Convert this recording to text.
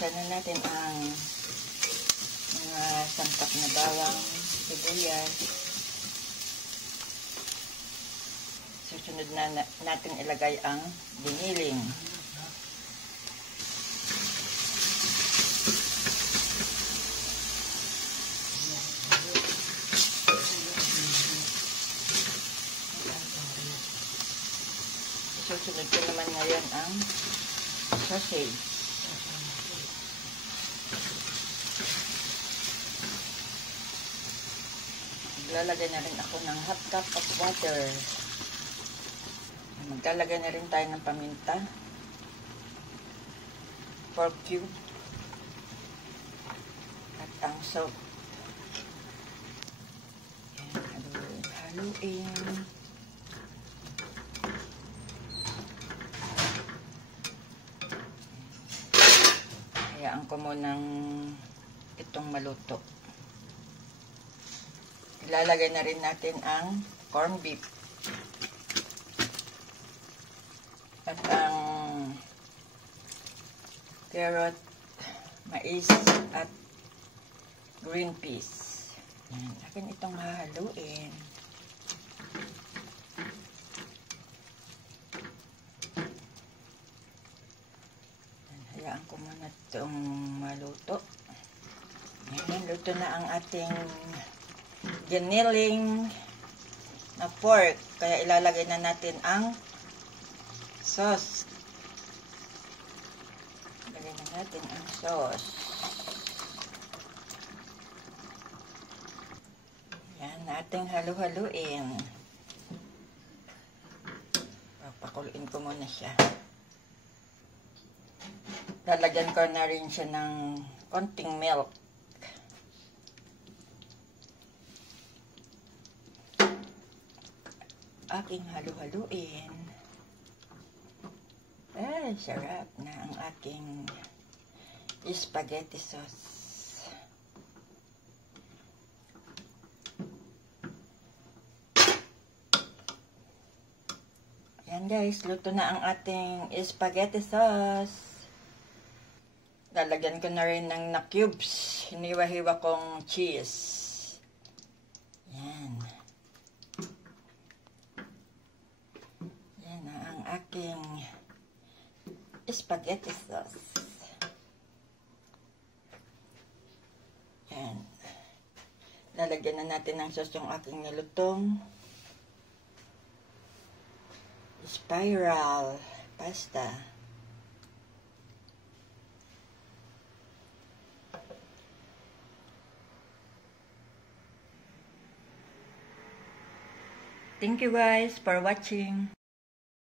Igisa na natin ang mga sangkap na bawang, sibuyas. Susunod na natin ilagay ang giniling. Susunod ko naman ngayon ang sausage. Maglalagay na rin ako ng half cup of water. Maglalagay na rin tayo ng paminta. 4 cube. At ang salt. Haluin. Hayaan ko munang itong maluto. Ilalagay na rin natin ang corned beef. At ang carrot, mais, at green peas. Yan. Akin itong hahaluin. Hayaan ko muna itong maluto. Yan, luto na ang ating giniling na pork. Kaya ilalagay na natin ang sauce. Lagay na natin ang sauce. Yan, nating halu-haluin. Papakuluin ko muna siya. Lalagyan ko na rin siya ng konting milk. Aking halu-haluin. Ay, sarap na ang aking spaghetti sauce. Ayan guys, luto na ang ating spaghetti sauce. Lalagyan ko na rin ng na-cubes. Hiniwa-hiwa kong cheese. Yan. Yan na ang aking spaghetti sauce. Yan. Lalagyan na natin ng sauce yung aking nilutong spiral pasta. Thank you guys for watching.